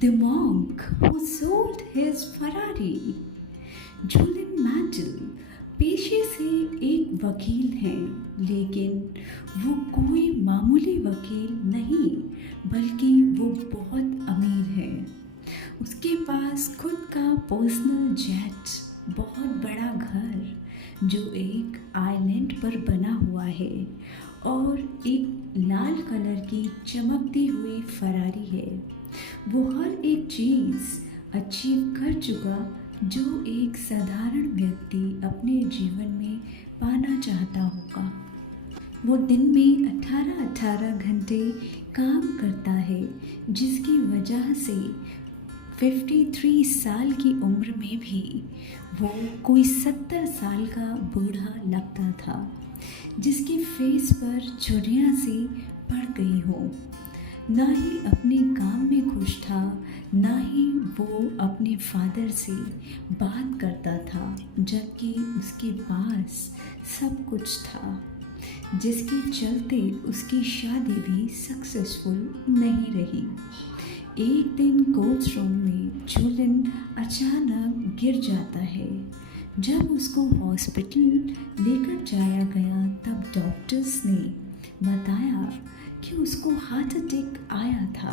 The monk who sold his Ferrari. Julian Mantle पेशे से एक वकील हैं, लेकिन वो कोई मामूली वकील नहीं, बल्कि वो बहुत अमीर है। उसके पास खुद का पर्सनल जेट, बहुत बड़ा घर जो एक आइलैंड पर बना हुआ है, और एक लाल कलर की चमकती हुई फरारी है। वो हर एक चीज़ अचीव कर चुका जो एक साधारण व्यक्ति अपने जीवन में पाना चाहता होगा। वो दिन में 18-18 घंटे काम करता है, जिसकी वजह से 53 साल की उम्र में भी वो कोई 70 साल का बूढ़ा लगता था, जिसके फेस पर चुर्रियाँ सी पड़ गई हो। ना ही अपने काम में खुश था, ना ही वो अपने फादर से बात करता था, जबकि उसके पास सब कुछ था, जिसके चलते उसकी शादी भी सक्सेसफुल नहीं रही। एक दिन कोर्ट रूम में जूलियन अचानक गिर जाता है। जब उसको हॉस्पिटल लेकर जाया गया, तब डॉक्टर्स ने बताया कि उसको हार्ट अटैक आया था।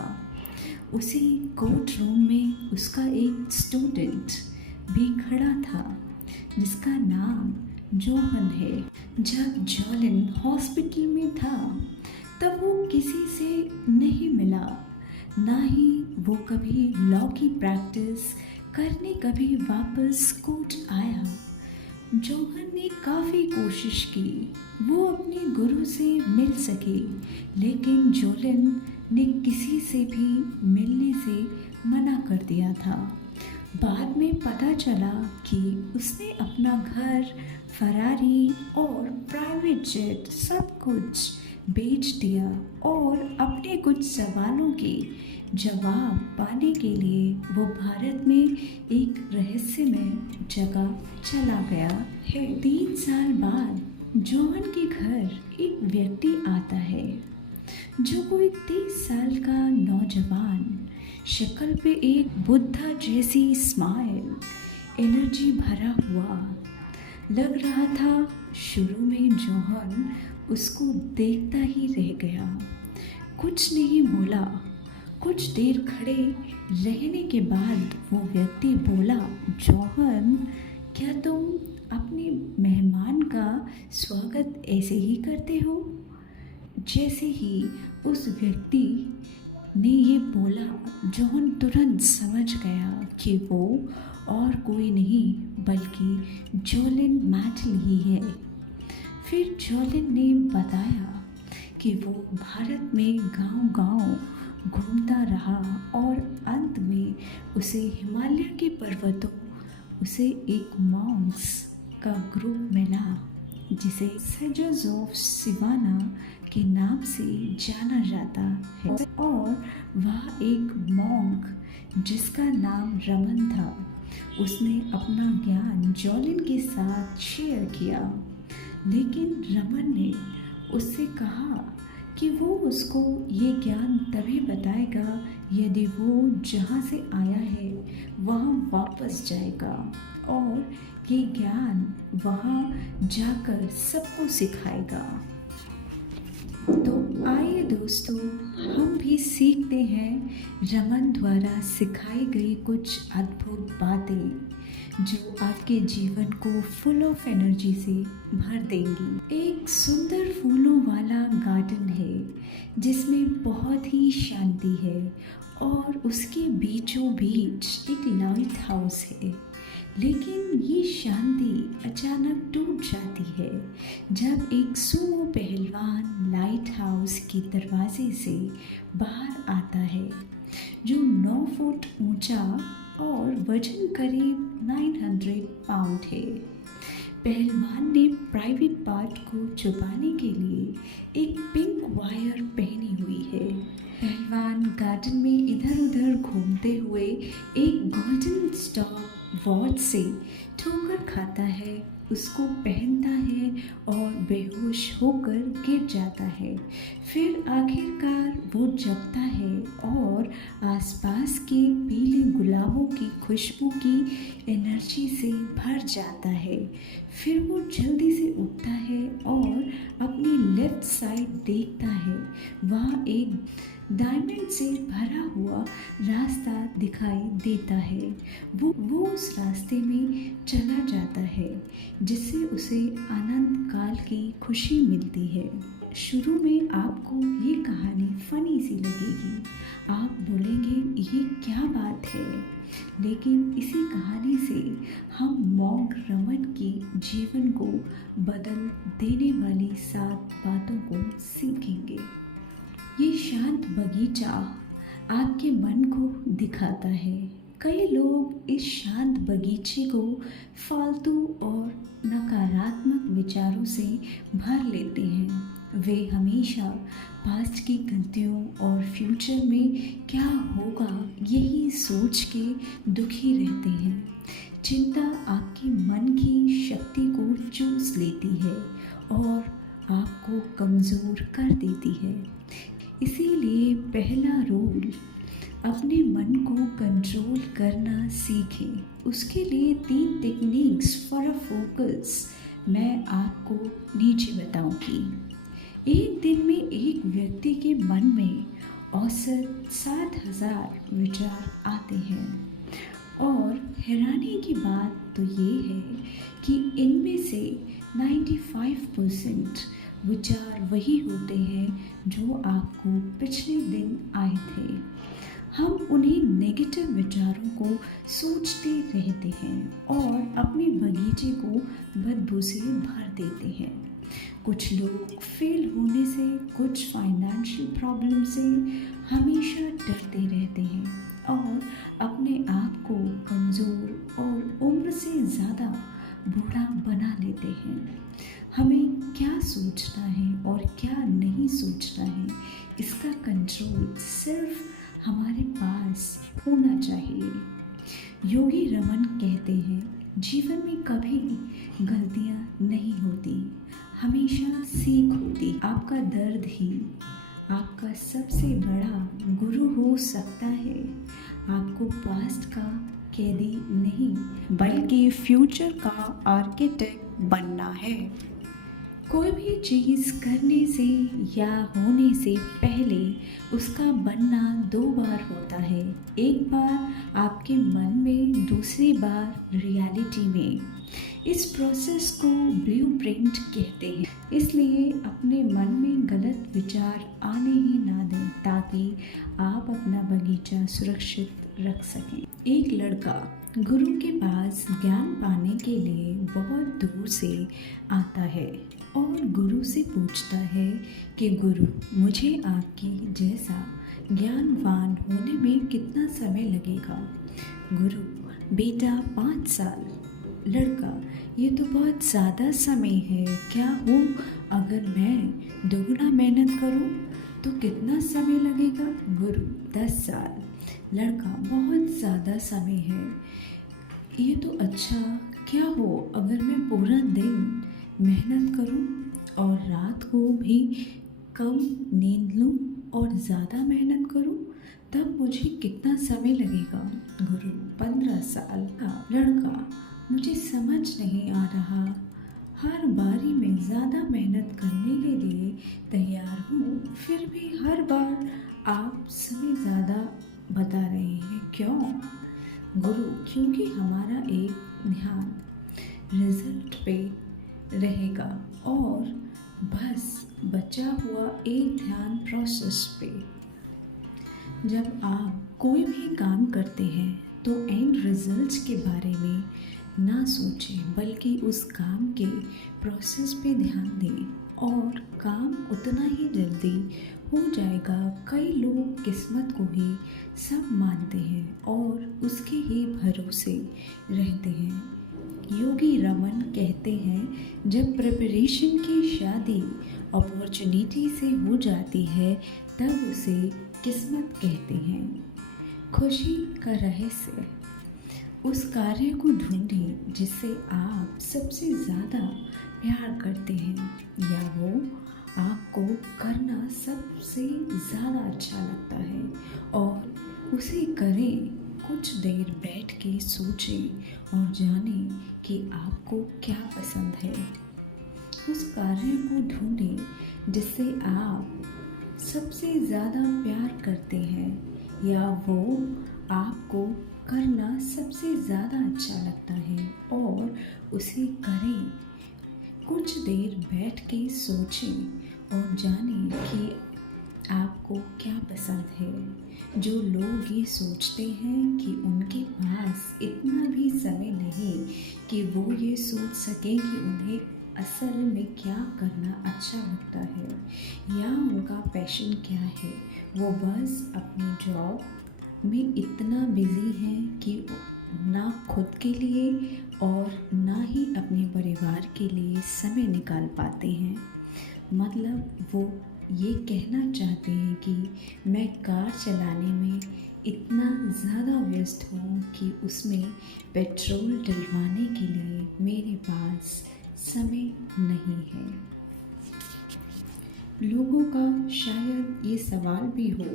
उसी कोर्ट रूम में उसका एक स्टूडेंट भी खड़ा था, जिसका नाम जोहन है। जब जॉलिन हॉस्पिटल में था, तब वो किसी से नहीं मिला, ना ही वो कभी लॉ की प्रैक्टिस करने कभी वापस कोर्ट आया। जोहन ने काफ़ी कोशिश की वो अपने गुरु से मिल सके, लेकिन जॉलिन ने किसी से भी मिलने से मना कर दिया था। बाद में पता चला कि उसने अपना घर, फरारी और प्राइवेट जेट सब कुछ बेच दिया, और अपने कुछ सवालों के जवाब पाने के लिए वो भारत में एक रहस्यमय जगह चला गया है। 3 साल बाद जोहन के घर एक व्यक्ति आता है, जो कोई 30 साल का नौजवान, शक्ल पे एक बुद्धा जैसी स्माइल, एनर्जी भरा हुआ लग रहा था। शुरू में जोहन उसको देखता ही रह गया, कुछ नहीं बोला। कुछ देर खड़े रहने के बाद वो व्यक्ति बोला, जोहन, क्या तुम अपने मेहमान का स्वागत ऐसे ही करते हो? जैसे ही उस व्यक्ति ने ये बोला, जोहन तुरंत समझ गया कि वो और कोई नहीं बल्कि जॉलिन मैटल ही है। फिर जॉलिन ने बताया कि वो भारत में गांव-गांव घूमता रहा, और अंत में उसे हिमालय के पर्वतों उसे एक मॉन्क्स का ग्रुप मिला, जिसे सेजर्स ऑफ सिवाना के नाम से जाना जाता है। और वह एक मॉन्क जिसका नाम रमन था, उसने अपना ज्ञान जॉलिन के साथ शेयर किया, लेकिन रमन ने उससे कहा कि वो उसको ये ज्ञान तभी बताएगा यदि वो जहाँ से आया है वहाँ वापस जाएगा, और ये ज्ञान वहाँ जाकर सबको सिखाएगा। तो आइए दोस्तों, हम भी सीखते हैं रमन द्वारा सिखाई गई कुछ अद्भुत बातें, जो आपके जीवन को फुल ऑफ एनर्जी से भर देंगी। एक सुंदर फूलों वाला गार्डन है, जिसमें बहुत ही शांति है, और उसके बीचों बीच एक लाइट हाउस है। लेकिन ये शांति अचानक टूट जाती है जब एक सूमो पहलवान लाइट हाउस के दरवाजे से बाहर आता है, जो 9 फुट ऊंचा और वजन करीब 900 पाउंड है। पहलवान ने प्राइवेट पार्ट को छुपाने के लिए एक पिंक वायर पहनी हुई है। पहलवान गार्डन में इधर उधर घूमते हुए एक गोल्डन स्टॉप वॉच से ठोकर खाता है, उसको पहनता है और बेहोश होकर गिर जाता है। फिर आखिरकार वो जगता है और आसपास के पीले गुलाबों की खुशबू की एनर्जी से भर जाता है। फिर वो जल्दी से उठता है और अपनी लेफ्ट साइड देखता है। वहाँ एक डायमंड से भरा हुआ रास्ता दिखाई देता है। वो उस रास्ते में चला जाता है, जिससे उसे आनंद काल की खुशी मिलती है। शुरू में आपको ये कहानी फनी सी लगेगी, आप बोलेंगे ये क्या बात है, लेकिन इसी कहानी से हम मॉन्क रमन की जीवन को बदल देने वाली 7 बातों को सीखेंगे। ये शांत बगीचा आपके मन को दिखाता है। कई लोग इस शांत बगीचे को फालतू और नकारात्मक विचारों से भर लेते हैं। वे हमेशा पास्ट की गलतियों और फ्यूचर में क्या होगा यही सोच के दुखी रहते हैं। चिंता आपके मन की शक्ति को चूस लेती है और आपको कमज़ोर कर देती है। इसीलिए पहला रूल, अपने मन को कंट्रोल करना सीखें। उसके लिए 3 टेक्निक्स फॉर अ फोकस मैं आपको नीचे बताऊंगी। एक दिन में एक व्यक्ति के मन में औसत 7,000 विचार आते हैं और हैरानी की बात तो ये है कि इनमें से 95% विचार वही होते हैं जो आपको पिछले दिन आए थे। हम उन्हीं नेगेटिव विचारों को सोचते रहते हैं और अपने बगीचे को बदबू से भर देते हैं। कुछ लोग फेल होने से, कुछ फाइनेंशियल प्रॉब्लम से हमेशा डरते रहते हैं और अपने आप को कमज़ोर और उम्र से ज़्यादा बूढ़ा बना लेते हैं। हमें क्या सोचना है और क्या नहीं सोचना है, इसका कंट्रोल सिर्फ हमारे पास होना चाहिए। योगी रमन कहते हैं, जीवन में कभी गलतियाँ नहीं होती, हमेशा सीख होती। आपका दर्द ही आपका सबसे बड़ा गुरु हो सकता है। आपको पास्ट का कैदी नहीं, बल्कि फ्यूचर का आर्किटेक्ट बनना है। कोई भी चीज़ करने से या होने से पहले उसका बनना 2 बार होता है, एक बार आपके मन में, दूसरी बार रियलिटी में। इस प्रोसेस को ब्लूप्रिंट कहते हैं। इसलिए अपने मन में गलत विचार आने ही ना दें, ताकि आप अपना बगीचा सुरक्षित रख सकें। एक लड़का गुरु के पास ज्ञान पाने के लिए बहुत दूर से आता है और गुरु से पूछता है कि गुरु, मुझे आपके जैसा ज्ञानवान होने में कितना समय लगेगा? गुरु, बेटा 5 साल। लड़का, ये तो बहुत ज़्यादा समय है, क्या हो अगर मैं दोगुना मेहनत करूं तो कितना समय लगेगा? गुरु, 10 साल। लड़का, बहुत ज़्यादा समय है, ये तो अच्छा, क्या हो अगर मैं पूरा दिन मेहनत करूं और रात को भी कम नींद लूं और ज़्यादा मेहनत करूं, तब मुझे कितना समय लगेगा? गुरु, 15 साल का। लड़का, मुझे समझ नहीं आ रहा, हर बारी में ज़्यादा मेहनत करने के लिए तैयार हूँ, फिर भी हर बार आप समय ज़्यादा बता रहे हैं, क्यों? गुरु, क्योंकि हमारा एक ध्यान रिजल्ट पे रहेगा और बस बचा हुआ एक ध्यान प्रोसेस पे। जब आप कोई भी काम करते हैं तो एंड रिजल्ट्स के बारे में ना सोचें, बल्कि उस काम के प्रोसेस पे ध्यान दें और काम उतना ही जल्दी हो जाएगा। कई लोग किस्मत को ही सब मानते हैं और उसके ही भरोसे रहते हैं। योगी रमन कहते हैं, जब प्रिपरेशन की शादी अपॉर्चुनिटी से हो जाती है तब उसे किस्मत कहते हैं। खुशी का रहस्य, उस कार्य को ढूंढें जिससे आप सबसे ज़्यादा प्यार करते हैं या वो आपको करना सबसे ज़्यादा अच्छा लगता है और उसे करें। कुछ देर बैठ के सोचें और जानें कि आपको क्या पसंद है। उस कार्य को ढूंढें जिससे आप सबसे ज़्यादा प्यार करते हैं या वो आपको करना सबसे ज़्यादा अच्छा लगता है और उसे करें। कुछ देर बैठ के सोचें और जानें कि आपको क्या पसंद है। जो लोग ये सोचते हैं कि उनके पास इतना भी समय नहीं कि वो ये सोच सकें कि उन्हें असल में क्या करना अच्छा लगता है या उनका पैशन क्या है, वो बस अपनी जॉब में इतना बिजी हैं कि ना खुद के लिए और ना ही अपने परिवार के लिए समय निकाल पाते हैं। मतलब वो ये कहना चाहते हैं कि मैं कार चलाने में इतना ज़्यादा व्यस्त हूँ कि उसमें पेट्रोल डलवाने के लिए मेरे पास समय नहीं है। लोगों का शायद ये सवाल भी हो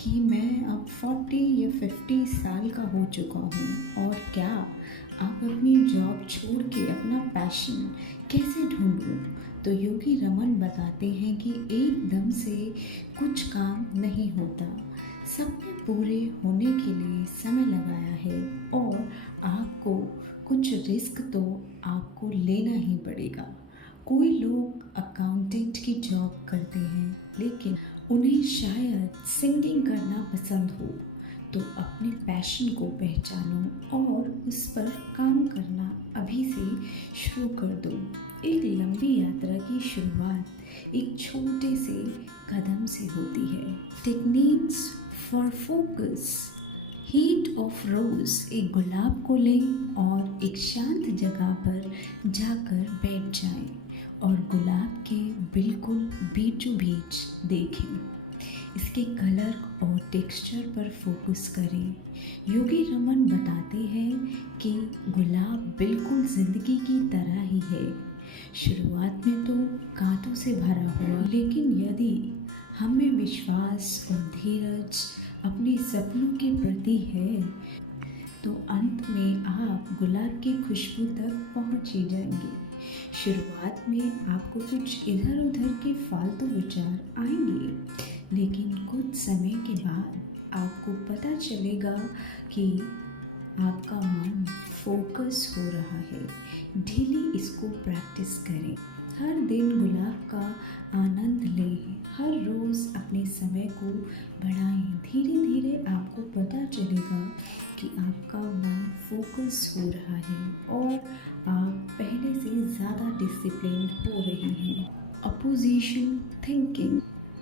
कि मैं अब 40 या 50 साल का हो चुका हूँ और क्या आप अपनी जॉब छोड़ के अपना पैशन कैसे ढूंढूं। तो योगी रमन बताते हैं कि एकदम से कुछ काम नहीं होता, सपने पूरे होने के लिए समय लगाया है और आपको कुछ रिस्क तो आपको लेना ही पड़ेगा। कोई लोग अकाउंटेंट की जॉब करते हैं लेकिन उन्हें शायद सिंगिंग करना पसंद हो, तो अपने पैशन को पहचानो और उस पर काम करना अभी से शुरू कर दो। एक लंबी यात्रा की शुरुआत एक छोटे से कदम से होती है। Techniques for focus. Heat of रोज। एक गुलाब को लें और एक शांत जगह पर जाकर बैठ जाएं और गुलाब के बिल्कुल बीचों बीच देखें। इसके कलर और टेक्सचर पर फोकस करें। योगी रमन बताते हैं कि गुलाब बिल्कुल ज़िंदगी की तरह ही है। शुरुआत में तो कांटों से भरा हुआ, लेकिन यदि हमें विश्वास और धीरज अपने सपनों के प्रति है तो अंत में आप गुलाब की खुशबू तक पहुंच ही जाएंगे। शुरुआत में आपको कुछ इधर उधर के फालतू विचार आएंगे, लेकिन कुछ समय के बाद आपको पता चलेगा कि आपका मन फोकस हो रहा है। डेली इसको प्रैक्टिस करें। हर दिन गुलाब का आनंद लें। हर रोज़ अपने समय को बढ़ाएं। धीरे धीरे आपको पता चलेगा कि आपका मन फोकस हो रहा है और आप पहले से ज़्यादा डिसिप्लिन हो रहे हैं। Opposition thinking.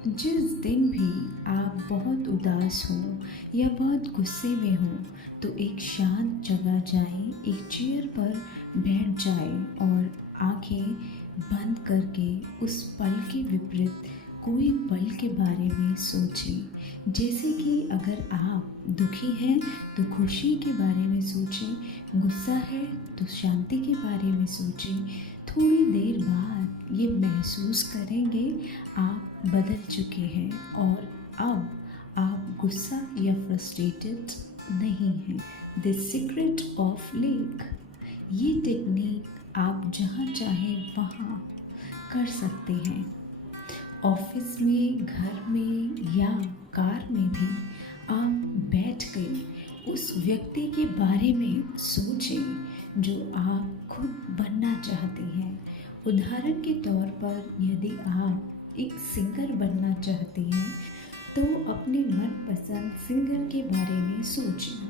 जिस दिन भी आप बहुत उदास हों या बहुत गुस्से में हों तो एक शांत जगह जाएं, एक चेयर पर बैठ जाएं और आंखें बंद करके उस पल के विपरीत कोई पल के बारे में सोचें। जैसे कि अगर आप दुखी हैं तो खुशी के बारे में सोचें, गुस्सा है तो शांति के बारे में सोचें। थोड़ी देर बाद ये महसूस करेंगे आप बदल चुके हैं और अब आप गुस्सा या फ्रस्ट्रेटेड नहीं हैं। The secret of lake. ये टेक्निक आप जहाँ चाहें वहाँ कर सकते हैं। ऑफिस में, घर में या कार में भी आप बैठ कर उस व्यक्ति के बारे में सोचें जो आप खुद बनना चाहते हैं। उदाहरण के तौर पर यदि आप एक सिंगर बनना चाहते हैं तो अपने मनपसंद सिंगर के बारे में सोचें।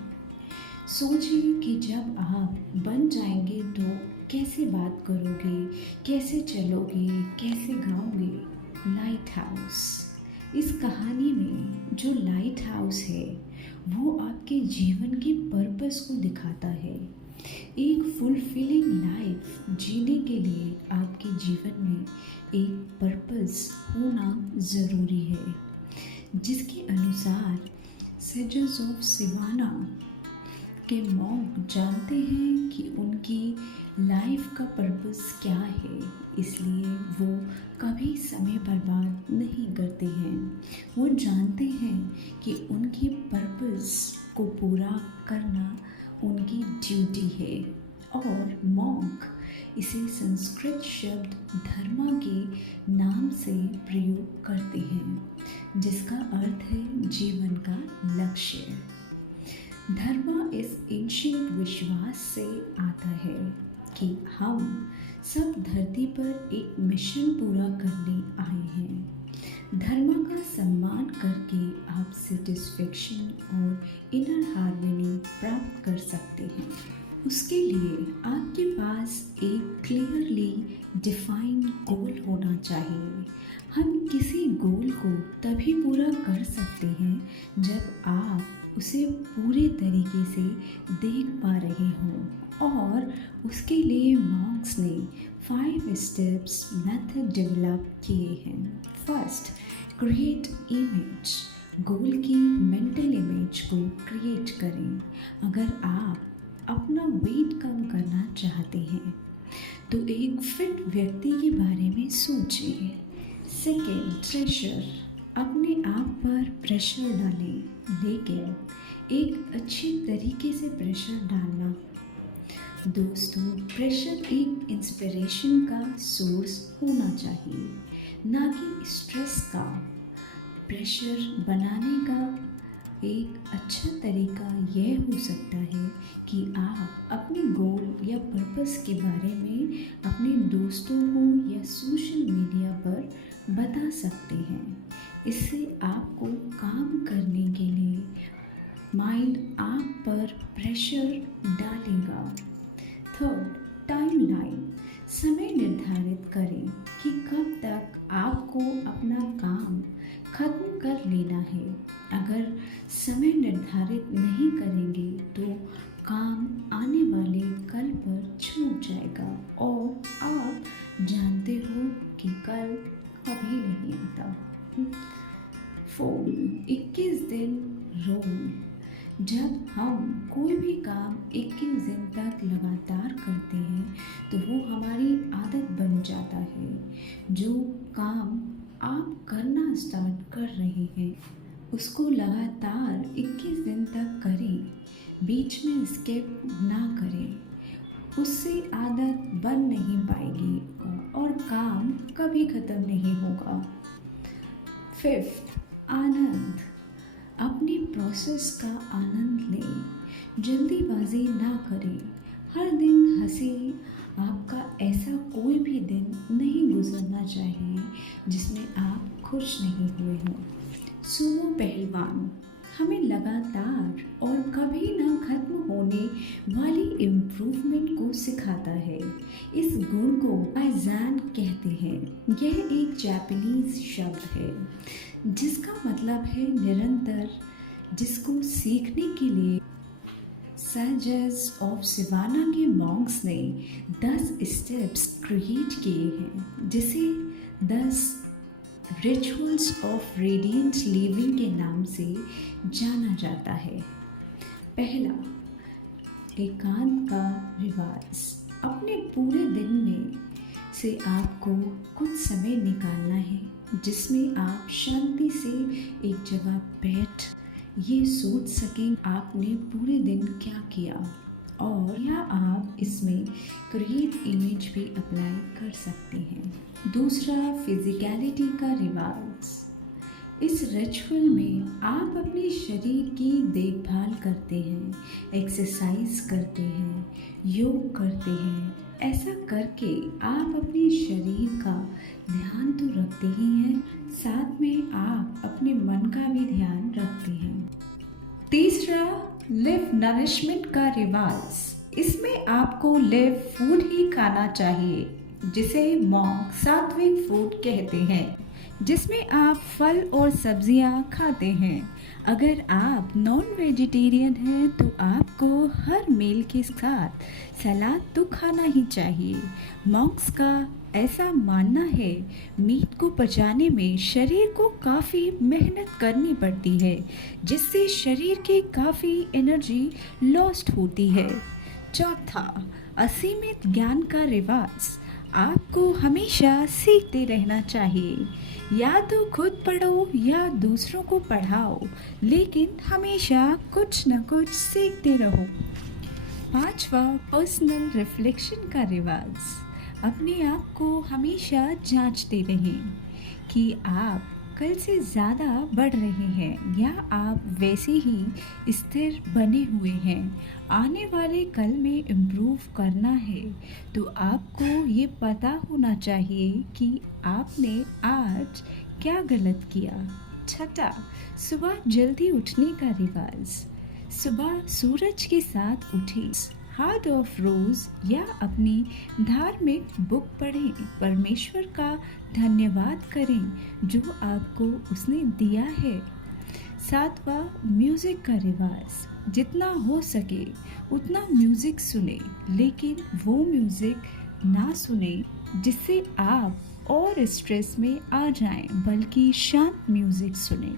सोचिए कि जब आप बन जाएंगे तो कैसे बात करोगे, कैसे चलोगे, कैसे गाओगे। Light house. इस कहानी में जो लाइट हाउस है वो आपके जीवन के पर्पस को दिखाता है। एक फुलफिलिंग लाइफ जीने के लिए आपके जीवन में एक पर्पस होना ज़रूरी है, जिसके अनुसार सेजर्स ऑफ सिवाना के मॉन्क जानते हैं कि उनकी लाइफ का पर्पस क्या है, इसलिए वो कभी समय बर्बाद नहीं करते हैं। वो जानते हैं कि उनकी पर्पस को पूरा करना उनकी ड्यूटी है। और मॉन्क इसे संस्कृत शब्द धर्मा के नाम से प्रयोग करते हैं, जिसका अर्थ है जीवन का लक्ष्य। धर्म इस एंशिएंट विश्वास से आता है कि हम सब धरती पर एक मिशन पूरा करने आए हैं। धर्म का सम्मान करके आप सेटिस्फेक्शन और इनर हार्मनी प्राप्त कर सकते हैं। उसके लिए आपके पास एक क्लियरली डिफाइंड गोल होना चाहिए। हम किसी गोल को तभी पूरा कर सकते हैं जब आप उसे पूरे तरीके से देख पा रहे हों। और उसके लिए मॉन्क्स ने 5 स्टेप्स मेथड डेवलप किए हैं। First, create image. गोल की मेंटल इमेज को क्रिएट करें। अगर आप अपना वेट कम करना चाहते हैं तो एक फिट व्यक्ति के बारे में सोचिए। Second, pressure. अपने आप पर प्रेशर डालें, लेकिन एक अच्छे तरीके से प्रेशर डालना। दोस्तों, प्रेशर एक इंस्पिरेशन का सोर्स होना चाहिए, ना कि स्ट्रेस का। प्रेशर बनाने का एक अच्छा तरीका यह हो सकता है कि आप अपने गोल या पर्पस के बारे में अपने दोस्तों को या सोशल मीडिया पर बता सकते हैं। इससे आपको काम करने के लिए माइंड आप पर प्रेशर डालेगा। Third, timeline. समय निर्धारित करें कि कब तक आपको अपना काम खत्म कर लेना है। अगर समय निर्धारित नहीं करेंगे तो काम आने वाले कल पर छूट जाएगा और आप जानते हो कि कल कभी नहीं आता। 4, 21 दिन रूल। जब हम कोई भी काम 21 दिन तक लगातार करते हैं तो वो हमारी आदत बन जाता है। जो काम आप करना स्टार्ट कर रहे हैं उसको लगातार 21 दिन तक करें, बीच में स्किप ना करें। उससे आदत बन नहीं पाएगी और काम कभी ख़त्म नहीं होगा। 5, आनंद। अपने प्रोसेस का आनंद लें, जल्दीबाजी ना करें। हर दिन हंसे। आपका ऐसा कोई भी दिन नहीं गुजरना चाहिए जिसमें आप खुश नहीं हुए हों। सुमो पहलवान हमें लगातार और कभी ना खत्म होने वाली इम्प्रूवमेंट को सिखाता है। इस गुण को काइज़ेन कहते हैं। यह एक जापानीज शब्द है जिसका मतलब है निरंतर, जिसको सीखने के लिए सेजेस ऑफ सिवाना के मॉन्क्स ने 10 स्टेप्स क्रिएट किए हैं, जिसे 10 रिचुअल्स ऑफ रेडियंट लिविंग के नाम से जाना जाता है। पहला, एकांत का रिवाज। अपने पूरे दिन में से आपको कुछ समय निकालना है जिसमें आप शांति से एक जगह बैठ ये सोच सकें आपने पूरे दिन क्या किया, और या आप इसमें क्रिएट इमेज भी अप्लाई कर सकते हैं। दूसरा, फिजिकलिटी का रिवाज। इस रिचुअल में आप अपने शरीर की देखभाल करते हैं, एक्सरसाइज करते हैं, योग करते हैं। ऐसा करके आप अपने शरीर का ध्यान तो रखते ही हैं, साथ में आप अपने मन का भी ध्यान रखते हैं। तीसरा, लिव नरिशमेंट का रिवाज। इसमें आपको लिव फूड ही खाना चाहिए, जिसे मॉन्क सात्विक फूड कहते हैं, जिसमें आप फल और सब्जियां खाते हैं। अगर आप नॉन वेजिटेरियन हैं तो आपको हर मील के साथ सलाद तो खाना ही चाहिए। मॉन्क्स का ऐसा मानना है मीट को पचाने में शरीर को काफ़ी मेहनत करनी पड़ती है, जिससे शरीर की काफ़ी एनर्जी लॉस्ट होती है। चौथा, असीमित ज्ञान का रिवाज। आपको हमेशा सीखते रहना चाहिए। या तो खुद पढ़ो या दूसरों को पढ़ाओ, लेकिन हमेशा कुछ न कुछ सीखते रहो। पांचवा, पर्सनल रिफ्लेक्शन का रिवाज। अपने आप को हमेशा जांचते रहें कि आप कल से ज़्यादा बढ़ रहे हैं या आप वैसे ही स्थिर बने हुए हैं। आने वाले कल में इम्प्रूव करना है तो आपको ये पता होना चाहिए कि आपने आज क्या गलत किया। छठा, सुबह जल्दी उठने का रिवाज। सुबह सूरज के साथ उठें, हार्ट ऑफ रोज या अपनी धार्मिक बुक पढ़ें, परमेश्वर का धन्यवाद करें जो आपको उसने दिया है। सातवां, म्यूज़िक का रिवाज। जितना हो सके उतना म्यूज़िक सुने, लेकिन वो म्यूज़िक ना सुने जिससे आप और स्ट्रेस में आ जाएं, बल्कि शांत म्यूज़िक सुने।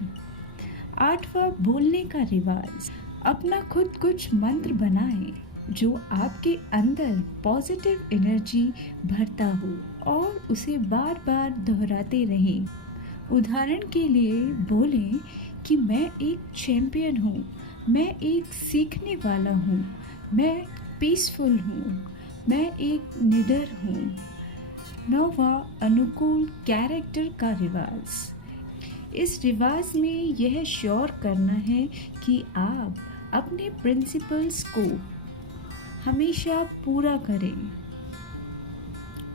आठवां, बोलने का रिवाज। अपना खुद कुछ मंत्र बनाएं जो आपके अंदर पॉजिटिव एनर्जी भरता हो और उसे बार बार दोहराते रहें। उदाहरण के लिए बोलें कि मैं एक चैम्पियन हूँ, मैं एक सीखने वाला हूँ, मैं पीसफुल हूँ, मैं एक निडर हूँ। नौवां, अनुकूल कैरेक्टर का रिवाज। इस रिवाज में यह श्योर करना है कि आप अपने प्रिंसिपल्स को हमेशा पूरा करें,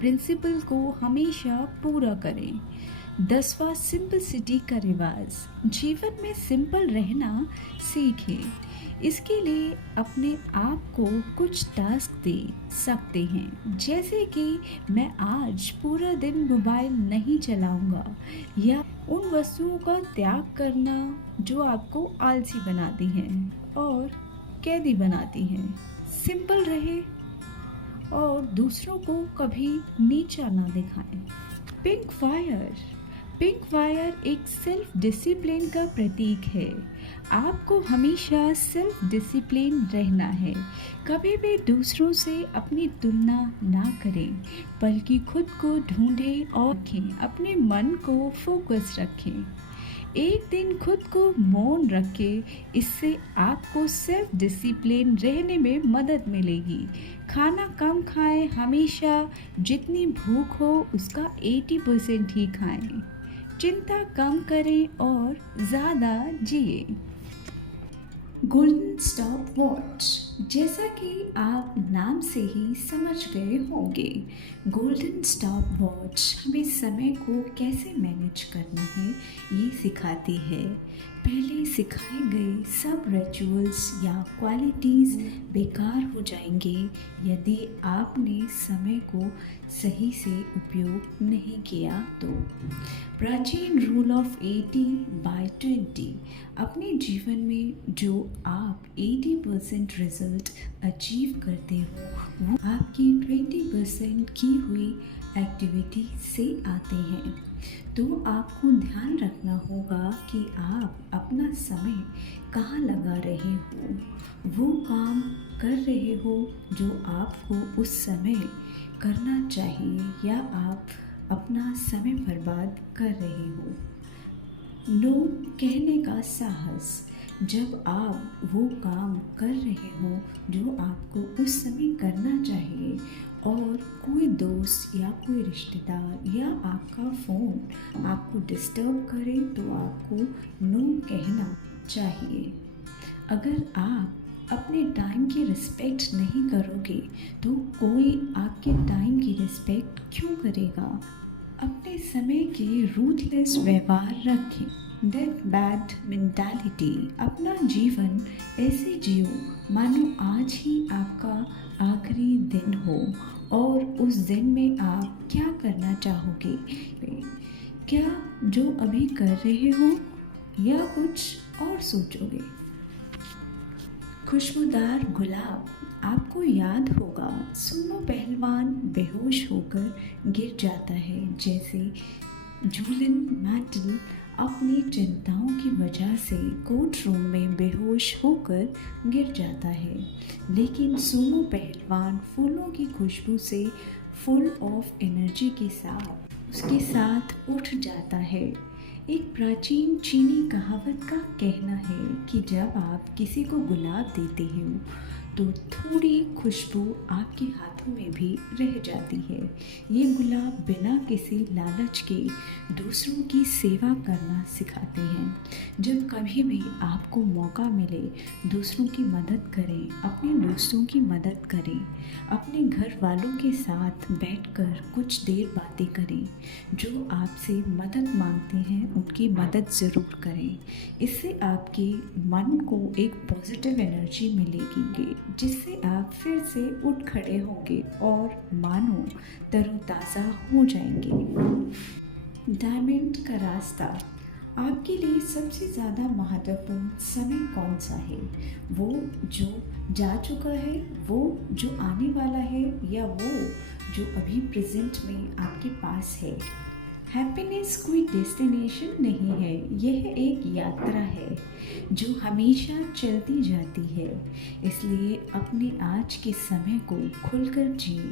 प्रिंसिपल को हमेशा पूरा करें। 10वां, सिंपलिसिटी का रिवाज। जीवन में सिंपल रहना सीखें। इसके लिए अपने आप को कुछ टास्क दे सकते हैं, जैसे कि मैं आज पूरा दिन मोबाइल नहीं चलाऊंगा, या उन वस्तुओं का त्याग करना जो आपको आलसी बनाती हैं और कैदी बनाती हैं। सिंपल रहे और दूसरों को कभी नीचा ना दिखाएं। Pink fire. पिंक फायर एक सेल्फ डिसिप्लिन का प्रतीक है। आपको हमेशा सेल्फ डिसिप्लिन रहना है। कभी भी दूसरों से अपनी तुलना ना करें, बल्कि खुद को ढूंढें और रखें, अपने मन को फोकस रखें। एक दिन खुद को मौन रखें, इससे आपको सेल्फ डिसिप्लिन रहने में मदद मिलेगी। खाना कम खाएं, हमेशा जितनी भूख हो उसका 80% ही खाएं। चिंता कम करें और ज़्यादा जिए। Golden stop watch. जैसा कि आप नाम से ही समझ गए होंगे, गोल्डन स्टॉप वॉच हमें समय को कैसे मैनेज करना है ये सिखाती है। पहले सिखाए गए सब रिचुअल्स या क्वालिटीज़ बेकार हो जाएंगे यदि आपने समय को सही से उपयोग नहीं किया तो। प्राचीन रूल ऑफ 80/20। अपने जीवन में जो आप 80% रिजल्ट अचीव करते हो वो आपकी 20% की हुई एक्टिविटी से आते हैं। तो आपको ध्यान रखना होगा कि आप अपना समय कहाँ लगा रहे हो, वो काम कर रहे हो जो आपको उस समय करना चाहिए या आप अपना समय बर्बाद कर रहे हो। नो कहने का साहस। जब आप वो काम कर रहे हो जो आपको उस समय करना चाहिए और कोई दोस्त या कोई रिश्तेदार या आपका फ़ोन आपको डिस्टर्ब करे तो आपको नो कहना चाहिए। अगर आप अपने टाइम की रिस्पेक्ट नहीं करोगे तो कोई आपके टाइम की रिस्पेक्ट क्यों करेगा। अपने समय के रूथलेस व्यवहार रखें। Death bad mentality. अपना जीवन ऐसे जियो मानो आज ही आपका आखिरी दिन हो और उस दिन में आप क्या करना चाहोगे। क्या जो अभी कर रहे हो या कुछ और सोचोगे। खुशबूदार गुलाब। आपको याद होगा, सुनो पहलवान बेहोश होकर गिर जाता है, जैसे जूलियन मैटल अपनी चिंताओं की वजह से कोर्ट रूम में बेहोश होकर गिर जाता है, लेकिन सुनो पहलवान फूलों की खुशबू से फुल ऑफ एनर्जी के साथ उसके साथ उठ जाता है। एक प्राचीन चीनी कहावत का कहना है कि जब आप किसी को गुलाब देते हो तो थोड़ी खुशबू आपके हाथों में भी रह जाती है। ये गुलाब बिना किसी लालच के दूसरों की सेवा करना सिखाते हैं। जब कभी भी आपको मौका मिले, दूसरों की मदद करें, अपने दोस्तों की मदद करें, अपने घर वालों के साथ बैठकर कुछ देर बातें करें। जो आपसे मदद मांगते हैं उनकी मदद ज़रूर करें। इससे आपके मन को एक पॉजिटिव एनर्जी मिलेगी, जिससे आप फिर से उठ खड़े होंगे और मानो तरोताज़ा हो जाएंगे। डायमंड का रास्ता। आपके लिए सबसे ज़्यादा महत्वपूर्ण समय कौन सा है? वो जो जा चुका है, वो जो आने वाला है, या वो जो अभी प्रेजेंट में आपके पास है? हैप्पीनेस कोई डेस्टिनेशन नहीं है, यह एक यात्रा है जो हमेशा चलती जाती है। इसलिए अपने आज के समय को खुलकर जिए।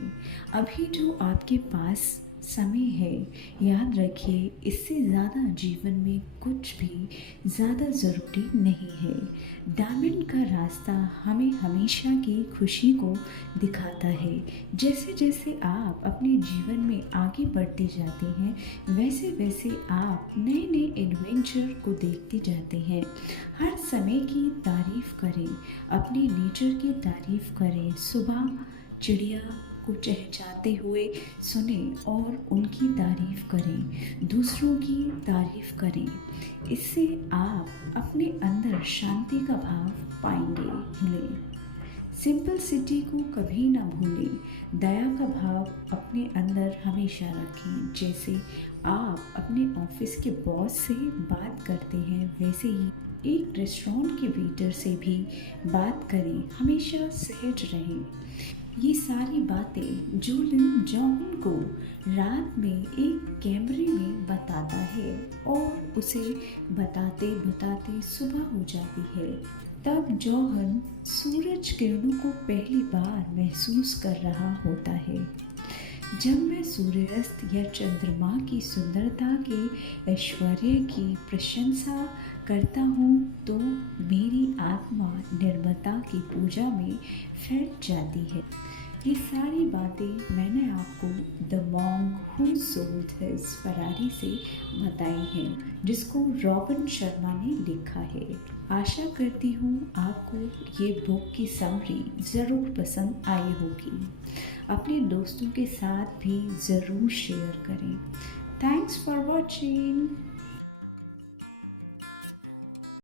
अभी जो आपके पास समय है, याद रखिए, इससे ज़्यादा जीवन में कुछ भी ज़्यादा ज़रूरी नहीं है। डायमंड का रास्ता हमें हमेशा की खुशी को दिखाता है। जैसे जैसे आप अपने जीवन में आगे बढ़ते जाते हैं, वैसे वैसे आप नए नए एडवेंचर को देखते जाते हैं। हर समय की तारीफ़ करें, अपने नेचर की तारीफ़ करें। सुबह चिड़िया को चहचहाते हुए सुने और उनकी तारीफ़ करें, दूसरों की तारीफ़ करें। इससे आप अपने अंदर शांति का भाव पाएंगे। भूलें सिंपलिसिटी को कभी ना भूलें। दया का भाव अपने अंदर हमेशा रखें। जैसे आप अपने ऑफिस के बॉस से बात करते हैं, वैसे ही एक रेस्टोरेंट के वेटर से भी बात करें। हमेशा सहज रहें। ये सारी बातें जूलियन जॉन को रात में एक कैमरे में बताता है और उसे बताते बताते सुबह हो जाती है। तब जॉन सूरज किरणों को पहली बार महसूस कर रहा होता है। जब मैं सूर्यास्त या चंद्रमा की सुंदरता के ऐश्वर्य की प्रशंसा करता हूँ तो मेरी आत्मा निर्मलता की पूजा में फैल जाती है। ये सारी बातें मैंने आपको the monk who sold his Ferrari से बताई हैं, जिसको रॉबिन शर्मा ने लिखा है। आशा करती हूँ आपको ये बुक की समरी ज़रूर पसंद आई होगी। अपने दोस्तों के साथ भी ज़रूर शेयर करें। Thanks for watching.